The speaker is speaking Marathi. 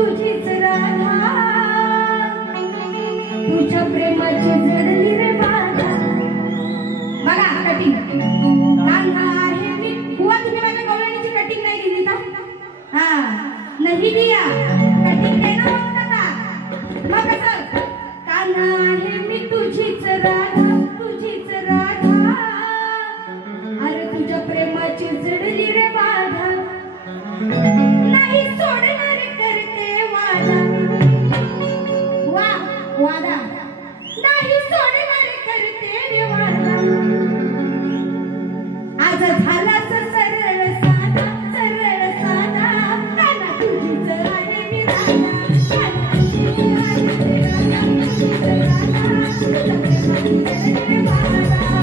तुझीच राधा, तुझ्या प्रेमाची जडली रे बाधा. बघा कटिंग कान्हा आहे मी. बुवा तुम्ही माझ्या गवळणीची कटिंग नाही दिली का? हा नाही दिया कटिंग नाही ना होत का? मग कसं कान्हा आहे मी तुझीच राधा, तुझीच राधा, अरे तुझ्या प्रेमाची जडली रे बाधा, नाही सोडणार करते वादा. वा वादा नाही सोडणार करते रे वादा. आज झालाच सरळ साधा, सरळ साधा, कान्हा तुझीच आहे मी राधा, कान्हा तुझीच आहे मी राधा, तुझीच राधा, तुझ्या प्रेमाची जडली रे बाधा.